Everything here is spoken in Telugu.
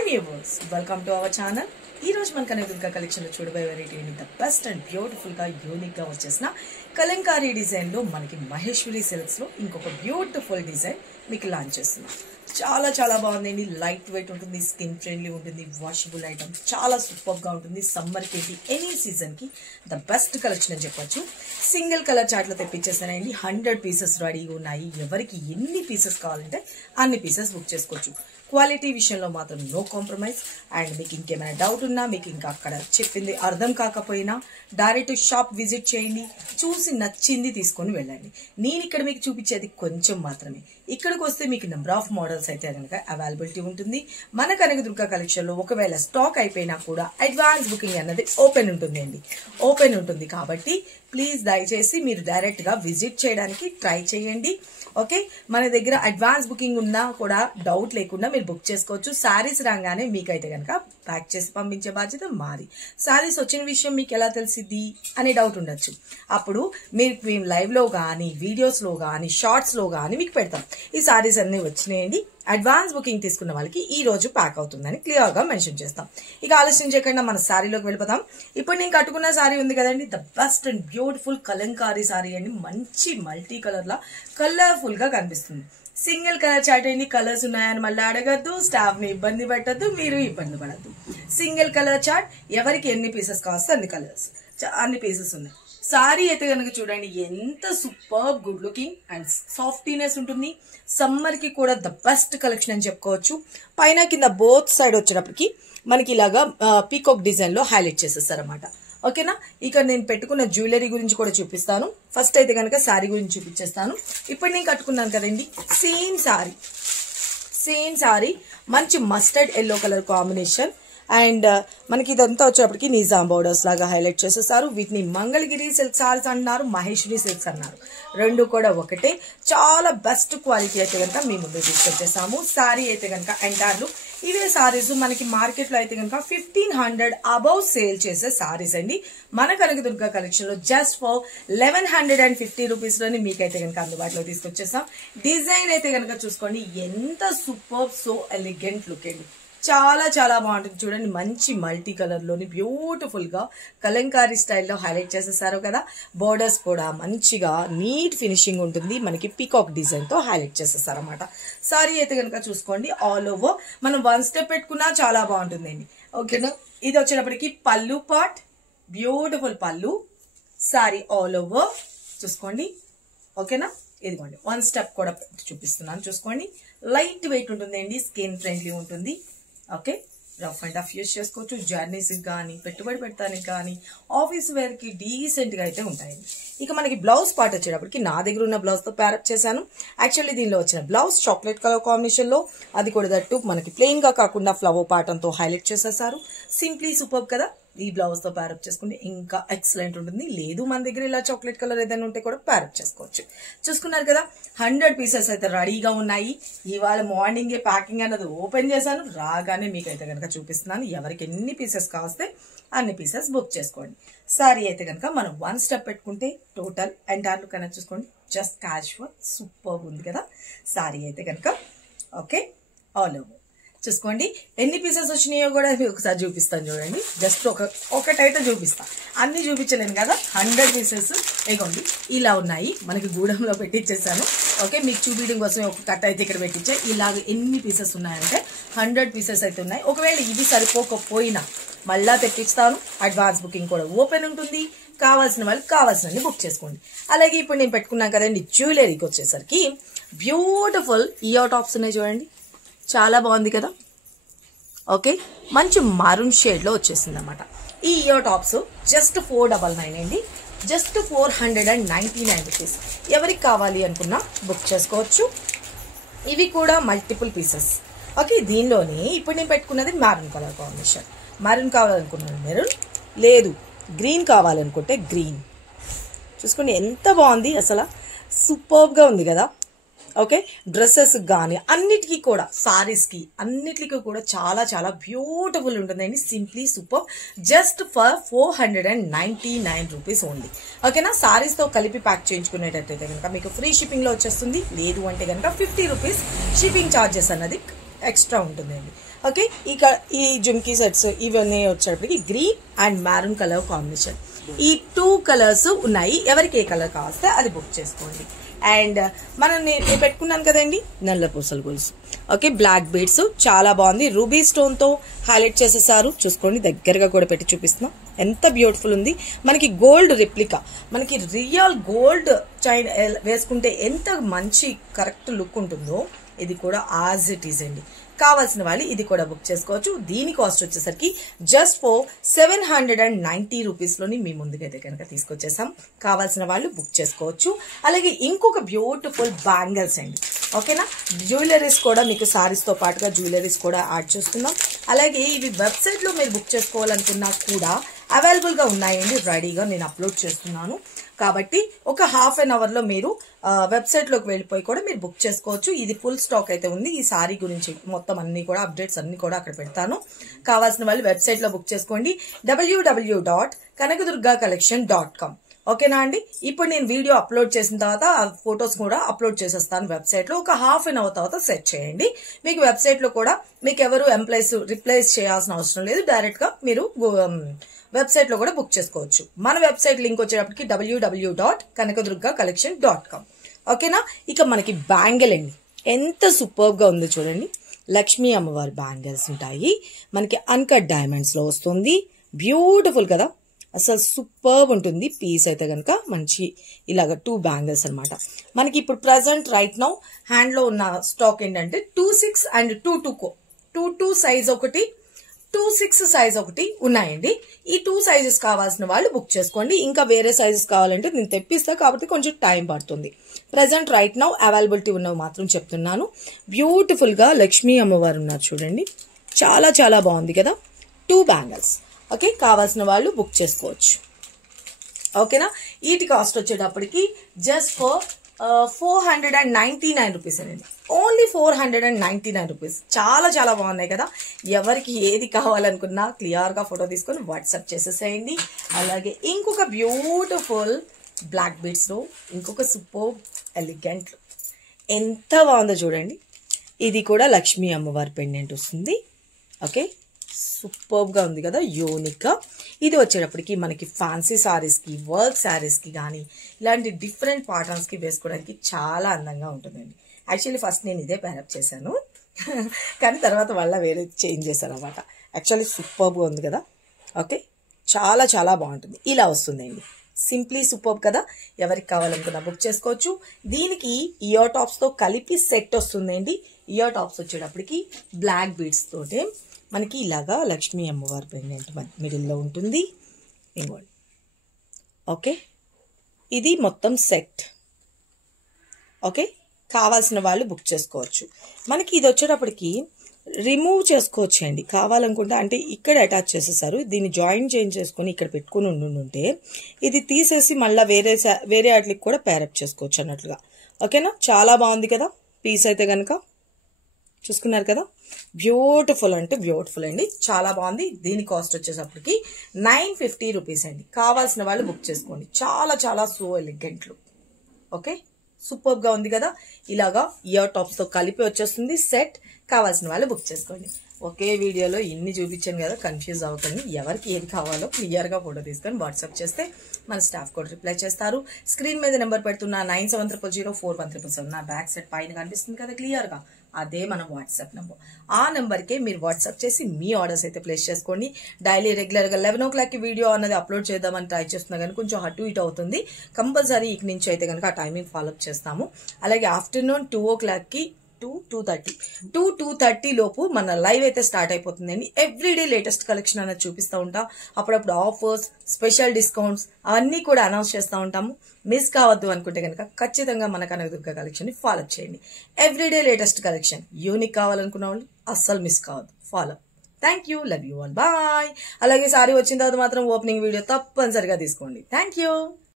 Hi viewers, welcome to our channel. ఈ రోజు మన కనకదుర్గ కలెక్షన్ లో చూడబోయే variety the best and beautiful గా యూనిక్ గా వచ్చేసిన కలంకారీ డిజైన్ లో మనకి మహేశ్వరి సిల్క్స్ లో ఇంకొక బ్యూటిఫుల్ డిజైన్ మీకు లాంచ్ చేస్తున్నాం. చాలా బాగుందండి. లైట్ వెయిట్ ఉంటుంది, స్కిన్ ఫ్రెండ్లీ ఉంటుంది, వాషబుల్ ఐటమ్, చాలా సూపర్ గా ఉంటుంది. సమ్మర్ కి ఎనీ సీజన్ కి ద బెస్ట్ కలెక్షన్ అని చెప్పొచ్చు. సింగిల్ కలర్ చార్ట్ లో తెప్పించేస్తానండి. 100 పీసెస్ రెడీగా ఉన్నాయి. ఎవరికి ఎన్ని పీసెస్ కావాలంటే అన్ని పీసెస్ బుక్ చేసుకోవచ్చు. క్వాలిటీ విషయంలో మాత్రం నో కాంప్రమైజ్. అండ్ మీకు ఇంకేమైనా డౌట్ ఉన్నా, మీకు ఇంకా అక్కడ చెప్పింది అర్థం కాకపోయినా డైరెక్ట్ షాప్ విజిట్ చేయండి, చూసి నచ్చింది తీసుకొని వెళ్ళండి. నేను ఇక్కడ మీకు చూపించేది కొంచెం మాత్రమే. ఇక్కడికి వస్తే మీకు నెంబర్ ఆఫ్ మోడల్స్ అయితే కనుక అవైలబిలిటీ ఉంటుంది. మన కనకదుర్గ కలెక్షన్ లో ఒకవేళ స్టాక్ అయిపోయినా కూడా అడ్వాన్స్ బుకింగ్ అన్నది ఓపెన్ ఉంటుంది కాబట్టి ప్లీజ్ దయచేసి మీరు డైరెక్ట్ గా విజిట్ చేయడానికి ట్రై చేయండి. ఓకే, మన దగ్గర అడ్వాన్స్ బుకింగ్ ఉన్నా కూడా డౌట్ లేకుండా మీరు బుక్ చేసుకోవచ్చు. శారీస్ రాగానే మీకైతే కనుక ప్యాక్ చేసి పంపించే బాధ్యత మాది. శారీస్ వచ్చిన విషయం మీకు ఎలా తెలిసిద్ది అనే డౌట్ ఉండొచ్చు. అప్పుడు మేము లైవ్ లో గానీ, వీడియోస్ లో గానీ, షార్ట్స్ లో గానీ మీకు పెడతాం. ఈ శారీస్ అన్ని వచ్చినాయండి, అడ్వాన్స్ బుకింగ్ తీసుకున్న వాళ్ళకి ఈ రోజు ప్యాక్ అవుతుందని క్లియర్ గా మెన్షన్ చేస్తాం. ఇక ఆలస్యం చేయకుండా మన శారీలోకి వెళ్ళిపోతాం. ఇప్పుడు నేను కట్టుకున్న శారీ ఉంది కదండి, the best and beautiful Kalamkari sari అండి. మంచి మల్టీ కలర్ లా కలర్ఫుల్ గా కనిపిస్తుంది. సింగిల్ కలర్ చార్ట్ అండి. కలర్స్ ఉన్నాయని మళ్ళీ అడగద్దు, స్టాఫ్ ని ఇబ్బంది పెట్టద్దు, మీరు ఇబ్బంది పడద్దు. సింగిల్ కలర్ చార్ట్, ఎవరికి ఎన్ని పీసెస్ కావస్తే అన్ని కలర్స్, అన్ని పీసెస్ ఉన్నాయి. సారీ అయితే కనుక చూడండి ఎంత super good looking and softness ఉంటుంది. సమ్మర్ కి కూడా ద బెస్ట్ కలెక్షన్ అని చెప్పుకోవచ్చు. పైన కింద బోత్ సైడ్ వచ్చేటప్పటికి మనకి ఇలాగా పీకాక్ డిజైన్ లో హైలైట్ చేసేస్తారు అనమాట. ఓకేనా, ఇక నేను పెట్టుకున్న జ్యువెలరీ గురించి కూడా చూపిస్తాను. ఫస్ట్ అయితే కనుక శారీ గురించి చూపించేస్తాను. ఇప్పుడు నేను కట్టుకున్నాను కదండి, సేమ్ శారీ మంచి mustard yellow colour combination. And మనకి ఇదంతా వచ్చేటప్పటికి నిజాం బోర్డర్స్ లాగా హైలైట్ చేసేసారు. వీటిని మంగళగిరి సిల్క్ సారీస్ అన్నారు, మహేశ్వరి సిల్క్స్ అన్నారు. రెండు కూడా ఒకటే. చాలా బెస్ట్ క్వాలిటీ అయితే కనుక మీ ముందు తీసుకొచ్చేసాము. శారీ అయితే కనుక ఎంటైర్లు ఇవే సారీస్ మనకి మార్కెట్ లో అయితే కనుక 1500 అబౌవ్ సేల్ చేసే సారీస్ అండి. మన కనకదుర్గ కలెక్షన్ లో జస్ట్ ఫర్ 1150 రూపీస్ లోని మీకైతే కనుక అందుబాటులో తీసుకొచ్చేసాం. డిజైన్ అయితే కనుక చూసుకోండి ఎంత సూపర్, సో ఎలిగెంట్ లుక్ అండి. చాలా బాగుంటుంది. చూడండి, మంచి మల్టీ కలర్ లోని బ్యూటిఫుల్ గా కలంకారీ స్టైల్లో హైలైట్ చేసేసారు కదా. బోర్డర్స్ కూడా మంచిగా నీట్ ఫినిషింగ్ ఉంటుంది. మనకి పీకాక్ డిజైన్ తో హైలైట్ చేసేసారు అనమాట. సారీ అయితే కనుక చూసుకోండి, ఆల్ ఓవర్ మనం వన్ స్టెప్ పెట్టుకున్నా చాలా బాగుంటుందండి. ఓకేనా, ఇది వచ్చేటప్పటికి పళ్ళు పార్ట్, బ్యూటిఫుల్ పళ్ళు. సారీ ఆల్ ఓవర్ చూసుకోండి. ఓకేనా, ఇదిగోండి వన్ స్టెప్ కూడా చూపిస్తున్నాను చూసుకోండి. లైట్ వెయిట్ ఉంటుందండి, స్కిన్ ఫ్రెండ్లీ ఉంటుంది. Okay, rough and tough use చేసుకోవచ్చు. జర్నీస్ కానీ, పెట్టుబడి పెట్టడానికి కానీ, ఆఫీస్ వేర్ కి డీసెంట్ గా అయితే ఉంటాయండి. ఇక మనకి బ్లౌజ్ పార్ట్ వచ్చేటప్పటికి నా దగ్గర ఉన్న బ్లౌజ్ తో ప్యారప్ చేశాను. యాక్చువల్లీ దీనిలో వచ్చిన బ్లౌజ్ చాక్లెట్ కలర్ కాంబినేషన్ లో, అది కూడా దట్టు మనకి ప్లెయిన్ గా కాకుండా ఫ్లవర్ ప్యాటర్న్ తో హైలైట్ చేసేసారు. సింప్లీ సూపర్ కదా. ఈ బ్లౌజ్ తో ప్యారప్ చేసుకుంటే ఇంకా ఎక్సలెంట్ ఉంటుంది. లేదు మన దగ్గర ఇలా చాక్లెట్ కలర్ ఏదైనా ఉంటే కూడా ప్యారప్ చేసుకోవచ్చు. చూసుకున్నారు కదా, 100 పీసెస్ అయితే రెడీగా ఉన్నాయి. ఇవాళ మార్నింగే ప్యాకింగ్ అన్నది ఓపెన్ చేశాను. రాగానే మీకైతే కనుక చూపిస్తున్నాను. ఎవరికి ఎన్ని పీసెస్ కావస్తే అన్ని పీసెస్ బుక్ చేసుకోండి. సారీ అయితే కనుక మనం వన్ స్టెప్ పెట్టుకుంటే టోటల్ ఎంటైర్ లుక్ అనేది చూసుకోండి. జస్ట్ క్యాజువల్ సూపర్ ఉంది కదా సారీ అయితే కనుక. ఓకే, ఆల్ ఓవర్ చూసుకోండి. ఎన్ని పీసెస్ వచ్చినాయో కూడా ఒకసారి చూపిస్తాను చూడండి. జస్ట్ ఒకటైతే చూపిస్తా, అన్ని చూపించలేను కదా. 100 పీసెస్ ఇగోండి ఇలా ఉన్నాయి. మనకి గూడెంలో పెట్టించేసాను. ఓకే, మీకు చూపించడం కోసం ఒక కట్ అయితే ఇక్కడ పెట్టించే. ఇలాగ ఎన్ని పీసెస్ ఉన్నాయంటే 100 పీసెస్ అయితే ఉన్నాయి. ఒకవేళ ఇది సరిపోకపోయినా మళ్ళా తెప్పిస్తాను. అడ్వాన్స్ బుకింగ్ కూడా ఓపెన్ ఉంటుంది. కావాల్సిన వాళ్ళు కావాల్సినవి బుక్ చేసుకోండి. అలాగే ఇప్పుడు నేను పెట్టుకున్నాను కదండి, జ్యువెలరీకి వచ్చేసరికి బ్యూటిఫుల్ ఇయర్ టాప్స్ ఉన్నాయి చూడండి. చాలా బాగుంది కదా. ఓకే, మంచి మారూన్ షేడ్ లో వచ్చేసింది అనమాట. ఈ ఇయర్ టాప్స్ జస్ట్ 499 అండి. Just 499 rupees. ఎవరికి కావాలి అనుకున్నా బుక్ చేసుకోవచ్చు. ఇవి కూడా మల్టిపుల్ పీసెస్. ఓకే, దీనిలోనే ఇప్పుడు నేను పెట్టుకున్నది మారూన్ కలర్ కాంబినేషన్. మారూన్ కావాలనుకున్నాను మెరూన్, లేదు గ్రీన్ కావాలనుకుంటే గ్రీన్. చూసుకోండి ఎంత బాగుంది, అసలు సూపర్ గా ఉంది కదా. ఓకే, డ్రెస్సెస్ కానీ అన్నిటికీ కూడా, సారీస్ కి అన్నిటికీ కూడా చాలా బ్యూటిఫుల్ ఉంటుందండి. Simply super. Just for 499 rupees only. ఓకేనా, సారీస్ తో కలిపి ప్యాక్ చేయించుకునేటట్టయితే కనుక మీకు ఫ్రీ షిప్పింగ్ లో వచ్చేస్తుంది. లేదు అంటే కనుక 50 రూపీస్ షిప్పింగ్ ఛార్జెస్ అన్నది ఎక్స్ట్రా ఉంటుందండి. ఓకే, ఇక ఈ జుమ్కీ సెట్స్ ఇవన్నీ వచ్చేటప్పటికి green and maroon colour combination. ఈ 2 కలర్స్ ఉన్నాయి. ఎవరికి ఏ కలర్ కావస్తే అది బుక్ చేసుకోండి. అండ్ నేను పెట్టుకున్నాను కదండి నల్ల పూసల గొలుసు. ఓకే, బ్లాక్ బీడ్స్ చాలా బాగుంది. రూబీ స్టోన్ తో హైలైట్ చేసేసారు. చూసుకోండి, దగ్గరగా కూడా పెట్టి చూపిస్తున్నాం. ఎంత బ్యూటిఫుల్ ఉంది. మనకి గోల్డ్ రిప్లికా, మనకి రియల్ గోల్డ్ చైన్ వేసుకుంటే ఎంత మంచి కరెక్ట్ లుక్ ఉంటుందో ఇది కూడా యాజ్ ఇట్ ఈజ్ అండి. కావాల్సిన వాళ్ళు ఇది కూడా బుక్ చేసుకోవచ్చు. దీని కాస్ట్ వచ్చేసరికి జస్ట్ ఫర్ 790 రూపీస్లోని మీ ముందుకైతే కనుక తీసుకొచ్చేసాం. కావాల్సిన వాళ్ళు బుక్ చేసుకోవచ్చు. అలాగే ఇంకొక బ్యూటిఫుల్ బ్యాంగిల్స్ అండి. ఓకేనా, జ్యువెలరీస్ కూడా మీకు సారీస్తో పాటుగా జ్యువెలరీస్ కూడా యాడ్ చేస్తున్నాం. అలాగే ఇవి వెబ్సైట్లో మీరు బుక్ చేసుకోవాలనుకున్నా కూడా అవైలబుల్గా ఉన్నాయండి. రెడీగా నేను అప్లోడ్ చేస్తున్నాను. కాబట్టి ఒక హాఫ్ అన్ అవర్ లో మీరు వెబ్సైట్ లోకి వెళ్ళిపోయి కూడా మీరు బుక్ చేసుకోవచ్చు. ఇది ఫుల్ స్టాక్ అయితే ఉంది. ఈ సారీ గురించి మొత్తం అన్ని కూడా అప్డేట్స్ అన్ని కూడా అక్కడ పెడతాను. కావాల్సిన వాళ్ళు వెబ్సైట్ లో బుక్ చేసుకోండి. www.kanakadurgacollection.com. ఓకేనా అండి. ఇప్పుడు నేను వీడియో అప్లోడ్ చేసిన తర్వాత ఆ ఫొటోస్ కూడా అప్లోడ్ చేసేస్తాను వెబ్సైట్ లో. ఒక హాఫ్ అన్ అవర్ తర్వాత సెట్ చేయండి. మీకు వెబ్సైట్ లో కూడా మీకు ఎవరు ఎంప్లాయీస్ రిప్లేస్ చేయాల్సిన అవసరం లేదు. డైరెక్ట్ గా మీరు వెబ్సైట్ లో కూడా బుక్ చేసుకోవచ్చు. మన వెబ్సైట్ లింక్ వచ్చేటప్పటికి www.kanakadurgacollection.com. ఓకేనా. ఇక మనకి బ్యాంగిల్ అండి, ఎంత సూపర్ గా ఉందో చూడండి. లక్ష్మీ అమ్మవారి బ్యాంగిల్స్ ఉంటాయి. మనకి అన్కట్ డైమండ్స్ లో వస్తుంది. బ్యూటిఫుల్ కదా, అసలు సూపర్ ఉంటుంది. పీస్ అయితే కనుక మంచి ఇలాగ 2 బ్యాంగిల్స్ అనమాట. మనకి ఇప్పుడు ప్రెసెంట్ రైట్ నౌ హ్యాండ్ లో ఉన్న స్టాక్ ఏంటంటే 26 అండ్ 22 సైజ్ ఒకటి, 26 సైజ్ ఒకటి ఉన్నాయండి. ఈ 2 సైజెస్ కావాల్సిన వాళ్ళు బుక్ చేసుకోండి. ఇంకా వేరే సైజెస్ కావాలంటే నేను తెప్పిస్తా, కాబట్టి కొంచెం టైం పడుతుంది. ప్రెసెంట్ రైట్ నౌ అవైలబిలిటీ ఉన్నవి మాత్రం చెప్తున్నాను. బ్యూటిఫుల్ గా లక్ష్మీ అమ్మవారు ఉన్నారు చూడండి. చాలా చాలా బాగుంది కదా. 2 బ్యాంగిల్స్. ఓకే, కావాల్సిన వాళ్ళు బుక్ చేసుకోవచ్చు. ఓకేనా. వీటి కాస్ట్ వచ్చేటప్పటికి జస్ట్ ఫర్ 499 రూపీస్ అండి. Only 499 rupees. చాలా చాలా బాగున్నాయి కదా. ఎవరికి ఏది కావాలనుకున్నా క్లియర్ గా ఫోటో తీసుకొని వాట్సాప్ చేసేసేయండి. అలాగే ఇంకొక బ్యూటిఫుల్ బ్లాక్ బీడ్స్ లో ఇంకొక సూపర్ ఎలిగెంట్, ఎంత బాగుందో చూడండి. ఇది కూడా లక్ష్మీ అమ్మవారి పెండెంట్ వస్తుంది. ఓకే, సూపర్ గా ఉంది కదా, యూనిక్ గా. ఇది వచ్చేటప్పటికి మనకి ఫ్యాన్సీ సారీస్ కి, వర్క్ సారీస్ కి కానీ ఇలాంటి డిఫరెంట్ ప్యాటర్న్స్ కి వేసుకోవడానికి చాలా అందంగా ఉంటుందండి. యాక్చువల్లీ ఫస్ట్ నేను ఇదే ప్యారప్ చేశాను, కానీ తర్వాత వల్ల వేరే చేంజ్ చేశాను అనమాట. యాక్చువల్లీ సూపర్ గా ఉంది కదా. ఓకే, చాలా చాలా బాగుంటుంది. ఇలా వస్తుందండి, సింప్లీ సూపర్ కదా. ఎవరికి కావాలనుకున్నా బుక్ చేసుకోవచ్చు. దీనికి ఇయర్ టాప్స్ తో కలిపి సెట్ వస్తుందండి. ఇయర్ టాప్స్ వచ్చేటప్పటికి బ్లాక్ బీడ్స్ తోటే మనకి ఇలాగా లక్ష్మీ అమ్మవారి పెండెంట్ మిడిల్లో ఉంటుంది. ఇంకోండి. ఓకే, ఇది మొత్తం సెట్. ఓకే, కావాల్సిన వాళ్ళు బుక్ చేసుకోవచ్చు. మనకి ఇది వచ్చేటప్పటికి రిమూవ్ చేసుకోవచ్చు అండి కావాలనుకుంటే. అంటే ఇక్కడ అటాచ్ చేసేసారు, దీన్ని జాయిన్ చేంజ్ చేసుకుని ఇక్కడ పెట్టుకుని ఉండుంటే ఇది తీసేసి మళ్ళీ వేరే వాటికి కూడా పేరప్ చేసుకోవచ్చు అన్నట్లుగా. ఓకేనా, చాలా బాగుంది కదా. పీస్ అయితే కనుక చూసుకున్నారు కదా. బ్యూటిఫుల్ అంటే బ్యూటిఫుల్ అండి, చాలా బాగుంది. దీని కాస్ట్ వచ్చేసప్పటికి 950 రూపీస్ అండి. కావాల్సిన వాళ్ళు బుక్ చేసుకోండి. చాలా చాలా సో ఎలిగెంట్లు. ఓకే, సూపర్ గా ఉంది కదా. ఇలాగా ఇయర్ టాప్స్ తో కలిపి వచ్చేస్తుంది సెట్. కావాల్సిన వాళ్ళు బుక్ చేసుకోండి. ఒకే వీడియోలో ఇన్ని చూపించాను కదా, కన్ఫ్యూజ్ అవ్వకండి. ఎవరికి ఏది కావాలో క్లియర్ గా ఫోటో తీసుకొని వాట్సాప్ చేస్తే మన స్టాఫ్ కూడా రిప్లై చేస్తారు. స్క్రీన్ మీద నెంబర్ పెడుతున్నా 9700041377 నా బ్యాక్ సెట్ పైన కనిపిస్తుంది కదా క్లియర్ గా, అదే మన వాట్సాప్ నెంబర్. ఆ నెంబర్కే మీరు వాట్సాప్ చేసి మీ ఆర్డర్స్ అయితే ప్లేస్ చేసుకోండి. డైలీ రెగ్యులర్ గా 11 o'clock వీడియో అన్నది అప్లోడ్ చేద్దామని ట్రై చేస్తున్నా కానీ కొంచెం అటు ఇటు అవుతుంది. కంపల్సరీ ఇక నుంచి అయితే కనుక ఆ టైమింగ్ ఫాలోఅప్ చేస్తాము. అలాగే ఆఫ్టర్నూన్ 2 o'clock to 2:30 లోపు మన లైవ్ అయితే స్టార్ట్ అయిపోతుందండి. ఎవ్రీడే లేటెస్ట్ కలెక్షన్ అనేది చూపిస్తూ ఉంటాం. అప్పుడప్పుడు ఆఫర్స్, స్పెషల్ డిస్కౌంట్స్ అవన్నీ కూడా అనౌన్స్ చేస్తూ ఉంటాము. మిస్ కావద్దు అనుకుంటే కనుక ఖచ్చితంగా మన కనకదుర్గ కలెక్షన్ ని ఫాలో చేయండి. ఎవ్రీడే లేటెస్ట్ కలెక్షన్ యూనిక్ కావాలనుకున్న వాళ్ళు అస్సలు మిస్ కావద్దు, follow. Thank you, love you all, bye. అలాగే సారీ వచ్చిన తర్వాత మాత్రం ఓపెనింగ్ వీడియో తప్పనిసరిగా తీసుకోండి. Thank you.